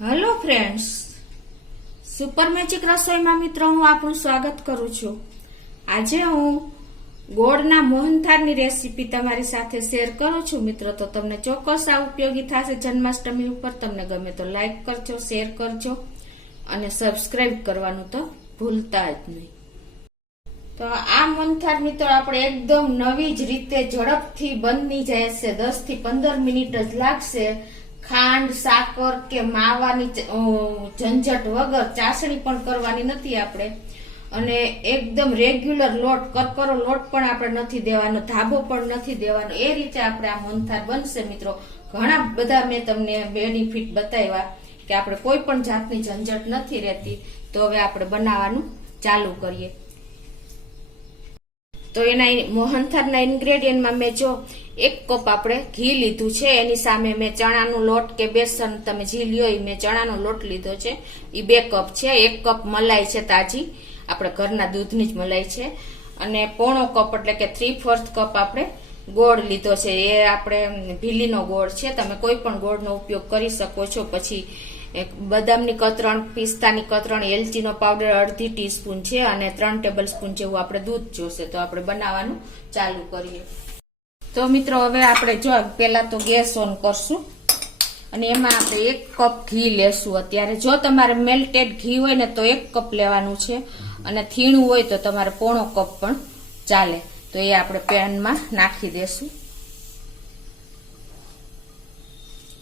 Hello friends, super magic રસોઈમાં મિત્રો હું આપનું સ્વાગત કરું છું। આજે હું ગોળના મોહનથાળની રેસીપી તમારી સાથે શેર કરું છું મિત્રો। તો તમને ચોક્કસ આ ઉપયોગી થશે જન્માષ્ટમી ઉપર। તમને ગમે તો લાઈક કરજો, શેર કરજો અને સબસ્ક્રાઇબ કરવાનું તો ભૂલતા જ નહીં। તો આ મોહનથાળ મિત્રો આપણે એકદમ નવી જ રીતે ઝડપથી બની જાય છે। 10 થી 15 મિનિટ જ લાગશે। ખાંડ, સાકર કે માવાની ઝંઝટ વગર, ચાસણી પણ કરવાની નથી આપણે, અને એકદમ રેગ્યુલર લોટ, કરકરો લોટ પણ આપણે નથી દેવાનો, ધાબો પણ નથી દેવાનો। એ રીતે આપણે આ મોહનથાળ બનશે મિત્રો। ઘણા બધા મેં તમને બેનિફિટ બતાવ્યા કે આપણે કોઈ પણ જાતની ઝંઝટ નથી રહેતી। તો હવે આપણે બનાવવાનું ચાલુ કરીએ। તો એના મોહનથાળના ઇન્ગ્રેડિયન્ટમાં મેં જો 1 કપ આપણે ઘી લીધું છે, એની સામે મેં ચણાનો લોટ કે બેસન તમે જે લ્યો એ મેં ચણાનો લોટ લીધો છે, એ 2 કપ છે। 1 કપ મલાઈ છે તાજી, આપણે ઘરના દૂધની જ મલાઈ છે, અને પોણો કપ એટલે કે 3/4 કપ આપણે ગોળ લીધો છે। એ આપણે ભીલીનો ગોળ છે, તમે કોઈ પણ ગોળનો ઉપયોગ કરી શકો છો। પછી બદામની કતરણ, પિસ્તાની કતરણ, એલચીનો પાવડર અડધી ટીસ્પૂન છે, અને 3 ટેબલ સ્પૂન જેવું આપણે દૂધ જોશે। તો આપણે બનાવવાનું ચાલુ કરીએ। તો મિત્રો હવે આપણે જો પેલા તો ગેસ ઓન કરશું, અને એમાં આપણે 1 કપ ઘી લેશું અત્યારે। જો તમારે મેલ્ટેડ ઘી હોય ને તો 1 કપ લેવાનું છે, અને થીણું હોય તો તમારે પોણો કપ પણ ચાલે। તો એ આપણે પેનમાં નાખી દેશું,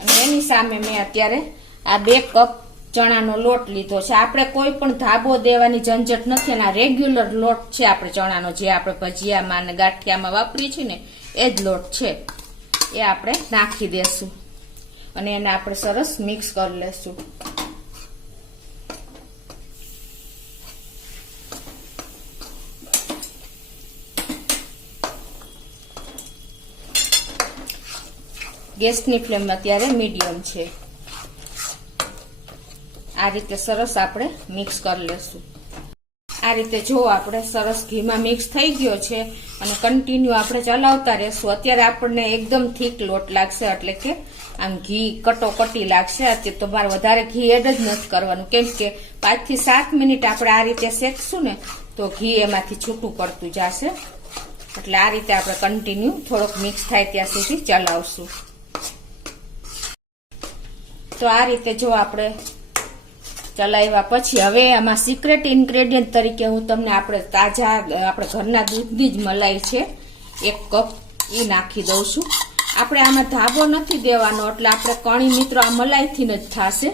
અને એની સામે મેં અત્યારે આ 2 કપ ચણાનો લોટ લીધો છે। આપણે કોઈ પણ ધાબો દેવાની ઝંઝટ નથી, અને આ રેગ્યુલર લોટ છે આપણે ચણાનો, જે આપણે ભજીયામાં અને ગાંઠિયામાં વાપરીએ છીએ ને એ જ લોટ છે। એ આપણે નાખી દેશું, અને એને આપણે સરસ મિક્સ કરી લેશું। ગેસની ફ્લેમ અત્યારે મીડિયમ છે। આ રીતે સરસ આપણે મિક્સ કરી લેશું। આ રીતે જો આપણે સરસ ઘીમાં મિક્સ થઈ ગયો છે, અને કન્ટિન્યુ આપણે ચલાવતા રહેશું। અત્યારે આપણને એકદમ થીક લોટ લાગશે, એટલે કે આમ ઘી કટોકટી લાગશે। અત્યારે તો મારે વધારે ઘી એડ જ નથી કરવાનું, કેમ કે 5 થી 7 મિનિટ આપણે આ રીતે શેકશું ને તો ઘી એમાંથી છૂટું પડતું જશે। એટલે આ રીતે આપણે કન્ટિન્યુ થોડોક મિક્સ થાય ત્યાં સુધી ચલાવશું। તો આ રીતે જો આપણે ચલાવ્યા પછી હવે આમાં સિક્રેટ ઇન્ગ્રેડિયન્ટ તરીકે હું તમને આપણે તાજા આપણે ઘરના દૂધની જ મલાઈ છે 1 કપ એ નાખી દઉં છું। આપણે આમાં ધાબો નથી દેવાનો, એટલે આપણે કણી મિત્રો આ મલાઈથી જ થશે।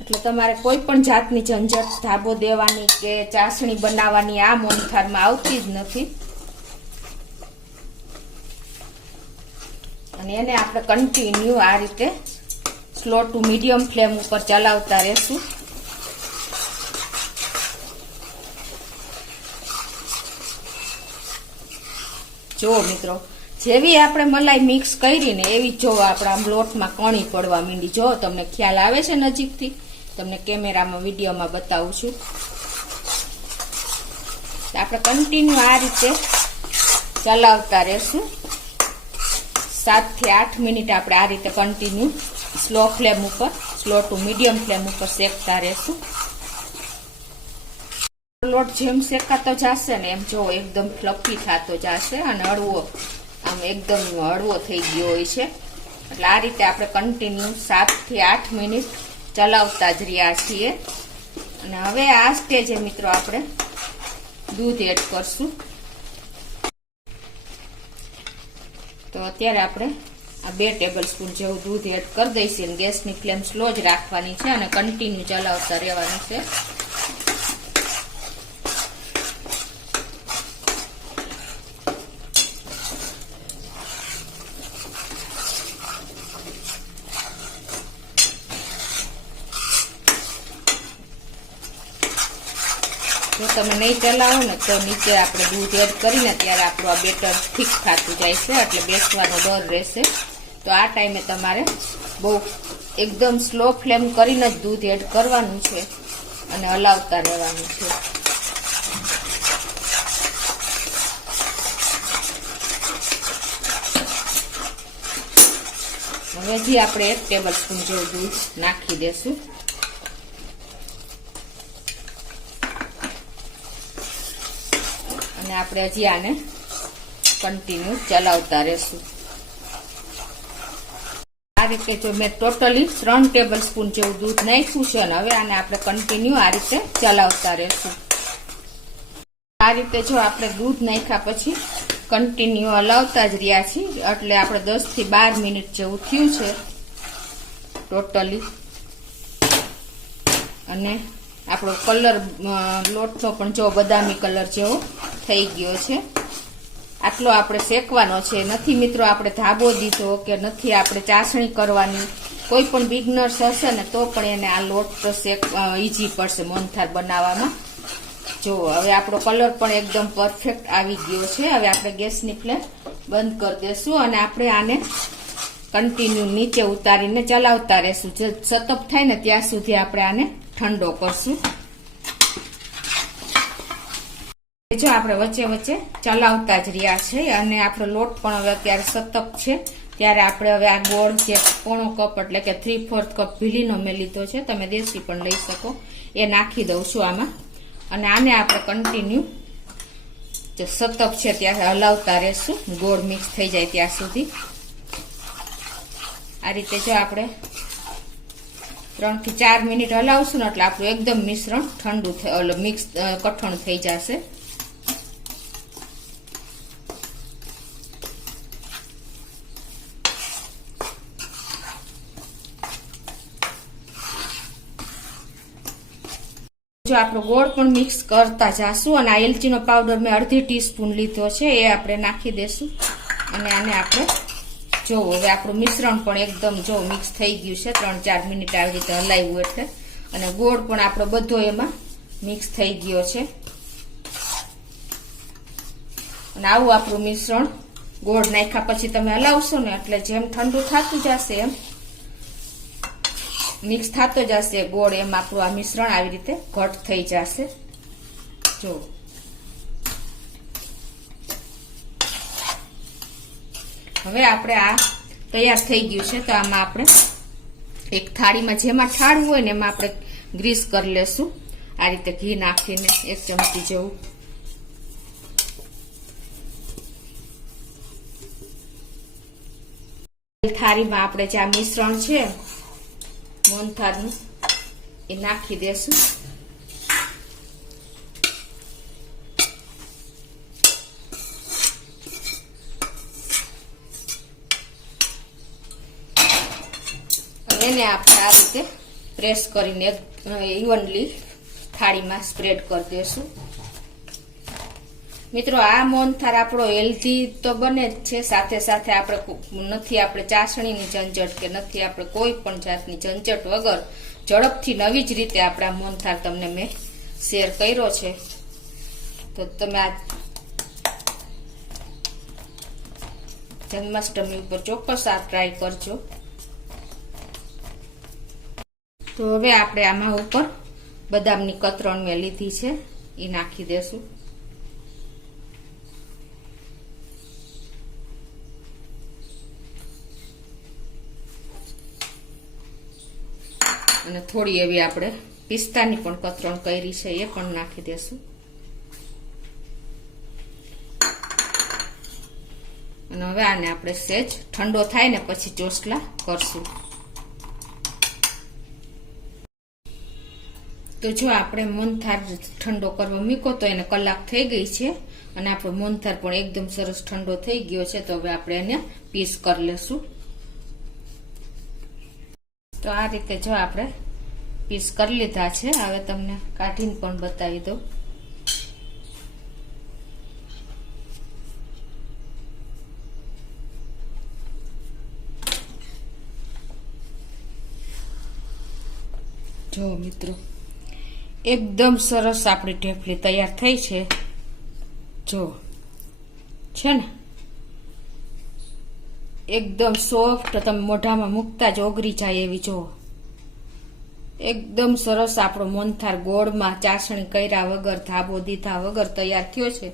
એટલે તમારે કોઈ પણ જાતની ઝંઝટ ધાબો દેવાની કે ચાસણી બનાવવાની આ મોહનથાળમાં આવતી જ નથી। અને એને આપણે કન્ટિન્યુ આ રીતે સ્લો ટુ મીડિયમ ફ્લેમ ઉપર ચલાવતા રહેશું। જો મિત્રો, જેવી આપણે મલાઈ મિક્સ કરીને એવી જો આપણા આમ લોટમાં કણી પડવા માંડી। જો તમને ખ્યાલ આવે છે નજીકથી, તમને કેમેરામાં વિડીયોમાં બતાવું છું। આપણે કન્ટિન્યુ આ રીતે ચલાવતા રહેશું। 7 થી 8 મિનિટ આપણે આ રીતે કન્ટિન્યુ સ્લો ફ્લેમ ઉપર, સ્લો ટુ મીડિયમ ફ્લેમ ઉપર શેકતા રહેશું। લોટ જેમ શેકાતો જશે ને એમ જો એકદમ ફ્લફી થતો જશે, અને હળવો આમ એકદમ હળવો થઈ ગયો હોય છે। એટલે આ રીતે આપણે કન્ટિન્યુ 7 થી 8 મિનિટ ચલાવતા જ રહ્યા છીએ। અને હવે આ સ્ટેજે મિત્રો આપણે દૂધ એડ કરશું। તો અત્યારે આપણે આ 2 ટેબલ સ્પૂન જેવું દૂધ એડ કરી દઈશું। ગેસની ફ્લેમ સ્લો જ રાખવાની છે, અને કન્ટિન્યુ ચલાવતા રહેવાનું છે। જો તમે નહીં ચલાવો ને તો નીચે આપણે દૂધ એડ કરીને ત્યારે આપણું આ બેટર ઠીક થતું જાય છે, એટલે બેસવાનો ડર રહેશે। તો આ ટાઈમે તમારે બહુ એકદમ સ્લો ફ્લેમ કરીને જ દૂધ એડ કરવાનું છે, અને હલાવતા રહેવાનું છે। હજી આપણે 1 ટેબલ સ્પૂન જેવું દૂધ નાખી દેશું અને આપણે હજી આને કન્ટિન્યુ ચલાવતા રહેશું. આ રીતે જો મેં ટોટલી 3 ટેબલ સ્પૂન જેવું દૂધ નાખ્યું છે અને હવે આને આપણે કન્ટિન્યુ આ રીતે ચલાવતા રહેશું. આ રીતે જો આપણે દૂધ નાખ્યા પછી કન્ટિન્યુ હલાવતા જ રહ્યા છીએ એટલે આપણે 10 થી 12 મિનિટ જેવું થયું છે ટોટલી. અને આપણો કલર લોટનો પણ જો બદામી કલર જેવો થઈ ગયો છે. આટલો આપણે શેકવાનો છે, નથી મિત્રો આપણે ધાબો દીધો કે નથી આપણે ચાસણી કરવાની. કોઈ પણ બિગનર્સ હશે ને તો પણ એને આ લોટ તો ઈઝી પડશે મોહનથાળ બનાવવામાં. જો હવે આપણો કલર પણ એકદમ પરફેક્ટ આવી ગયો છે. હવે આપણે ગેસની ફ્લેમ બંધ કરી દેશું અને આપણે આને કન્ટિન્યુ નીચે ઉતારીને ચલાવતા રહેશું. જે સતપ થાય ને ત્યાં સુધી આપણે આને ઠંડો કરશું. જો આપણે વચ્ચે વચ્ચે ચલાવતા જ રહ્યા છે અને આપણો લોટ પણ હવે અત્યારે સતપ છે. ત્યારે આપણે હવે આ ગોળ જે 1/4 કપ એટલે કે 3/4 કપ ભીલીનો મેં લીધો છે, તમે દેશી પણ લઈ શકો, એ નાખી દઉં છું આમાં. અને આને આપણે કન્ટિન્યુ જે સતપ છે ત્યાં હલાવતા રહેશું ગોળ મિક્સ થઈ જાય ત્યાં સુધી. આ રીતે જો આપણે 3 થી 4 મિનિટ હલાવશું ને એટલે આપણું એકદમ મિશ્રણ ઠંડુ મિક્સ કઠણ થઈ જશે. જો આપણો ગોળ પણ મિક્સ કરતા જાશું અને આ એલચીનો પાવડર મેં 1/2 ટીસ્પૂન લીધો છે, એ આપણે નાખી દેશું. અને આને આપણે જો હવે આપણું મિશ્રણ પણ એકદમ જો મિક્સ થઈ ગયું છે 3-4 મિનિટ આવી રીતે હલાવ્યું એટલે. અને ગોળ પણ આપણો બધો એમાં મિક્સ થઈ ગયો છે. અને આવું આપણું મિશ્રણ ગોળ નાખ્યા પછી તમે હલાવશો ને એટલે જેમ ઠંડુ થતું જશે એમ મિક્સ થતો જશે ગોળ, એમ આપણું આ મિશ્રણ આવી રીતે ઘટ થઈ જશે. જો હવે આપણે આ તૈયાર થઈ ગયું છે તો આમાં આપણે એક થાળીમાં જેમાં ઠાળવું હોય ને એમાં આપણે ગ્રીસ કરી લેશું આ રીતે ઘી નાખીને 1 ચમચી જેવું. થાળીમાં આપણે જે આ મિશ્રણ છે મોહનથાળનું એ નાખી દેશું. એને આપણે આ રીતે પ્રેસ કરીને ઇવનલી થાળીમાં સ્પ્રેડ કરી દેશું. મિત્રો આ મોહનથાળ આપણો હેલ્ધી તો બને જ છે, સાથે સાથે આપણે ચાસણીની ઝંઝટ કે નથી આપણે કોઈ પણ જાતની ઝંઝટ વગર ઝડપથી નવી જ રીતે આપણા મોહનથાળ તમને મેં શેર કર્યો છે. તો તમે આ જન્માષ્ટમી ઉપર ચોક્કસ આ ટ્રાય કરજો. તો હવે આપણે આમાં ઉપર બદામની કતરણ મેં લીધી છે એ નાખી દેશું. અને થોડી એવી આપણે પિસ્તાની પણ કતરણ કરી છે એ પણ નાખી દેશું. અને હવે આને આપણે સહેજ ઠંડો થાય ને પછી ચોસલા કરશું. તો જો આપણે મોહનથાળ ઠંડો કરવા મૂકો તો એને કલાક થઈ ગઈ છે અને આપણો મોહનથાળ પણ એકદમ સરસ ઠંડો થઈ ગયો છે. તો હવે આપણે એને પીસ કરી લેશું. તો આ રીતે જો આપણે પીસ કરી લીધા છે. હવે તમને કાઢીને પણ બતાવી દઉં. જો મિત્રો એકદમ સરસ આપણી ઢેફલી તૈયાર થઈ છે. જો છે ને એકદમ સોફ્ટ, તમે મોઢામાં મૂકતા જ ઓગળી જાય એવી. જો એકદમ સરસ આપણો મોહનથાળ ગોળમાં ચાસણી કર્યા વગર ધાબો દીધા વગર તૈયાર થયો છે.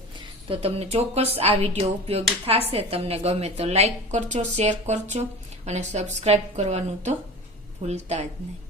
તો તમને ચોક્કસ આ વિડીયો ઉપયોગી થશે. તમને ગમે તો લાઈક કરજો, શેર કરજો અને સબસ્ક્રાઇબ કરવાનું તો ભૂલતા જ નહીં.